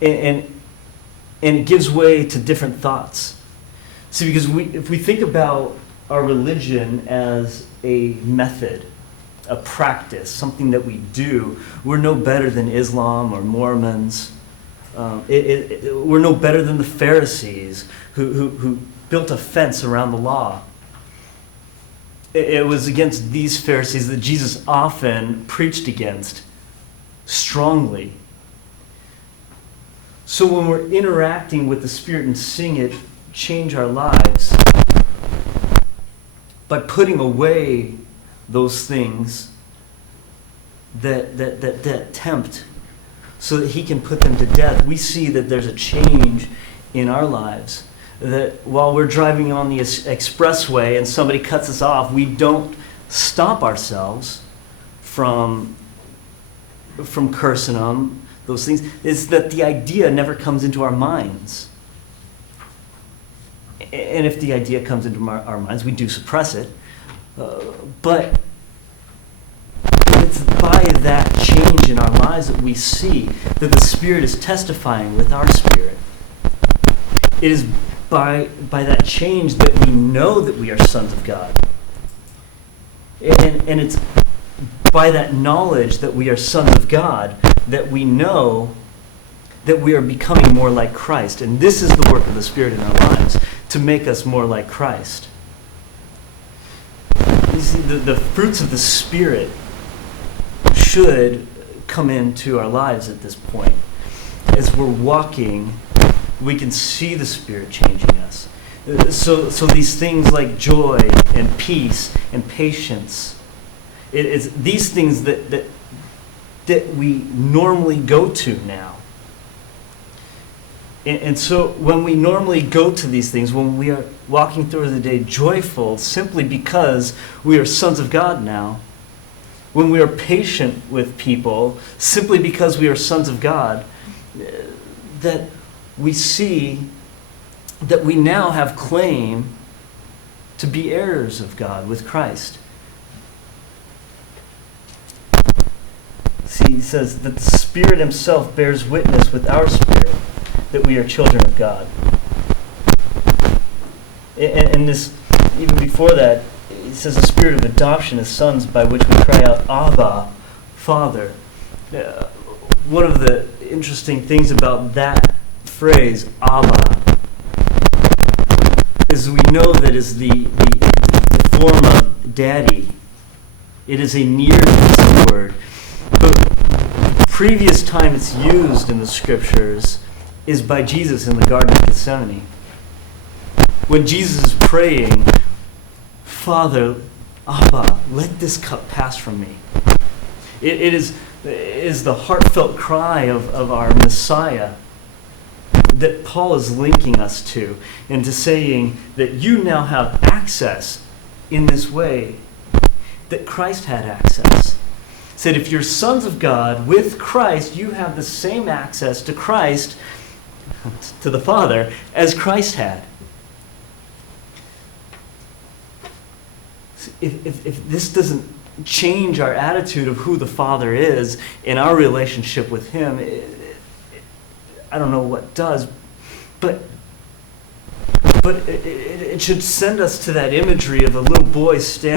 and it gives way to different thoughts. See, because if we think about our religion as a method, a practice, something that we do, we're no better than Islam or Mormons. We're no better than the Pharisees who built a fence around the law. It was against these Pharisees that Jesus often preached against strongly. So when we're interacting with the Spirit and seeing it change our lives, by putting away those things that tempt, so that He can put them to death, we see that there's a change in our lives. That while we're driving on the expressway and somebody cuts us off, we don't stop ourselves from cursing them, those things. It's that the idea never comes into our minds. And if the idea comes into our minds, we do suppress it. But it's by that change in our lives that we see that the Spirit is testifying with our spirit. It is by that change that we know that we are sons of God. And it's by that knowledge that we are sons of God that we know that we are becoming more like Christ. And this is the work of the Spirit in our lives, to make us more like Christ. You see, the fruits of the Spirit should come into our lives at this point. As we're walking, we can see the Spirit changing us. So these things like joy and peace and patience, it's these things that we normally go to now. And so when we normally go to these things, when we are walking through the day joyful simply because we are sons of God now, when we are patient with people simply because we are sons of God, that we see that we now have claim to be heirs of God with Christ. See, he says that the Spirit Himself bears witness with our spirit that we are children of God. And this, even before that, it says the Spirit of adoption as sons, by which we cry out, Abba, Father. One of the interesting things about that phrase, Abba, is we know that is the form of daddy. It is a nearness word. But the previous time it's used in the Scriptures is by Jesus in the Garden of Gethsemane. When Jesus is praying, Father, Abba, let this cup pass from me. It is the heartfelt cry of our Messiah that Paul is linking us to, and to saying that you now have access in this way that Christ had access. He said if you're sons of God with Christ, you have the same access to Christ, to the Father, as Christ had. If this doesn't change our attitude of who the Father is in our relationship with Him, I don't know what does, but it should send us to that imagery of a little boy standing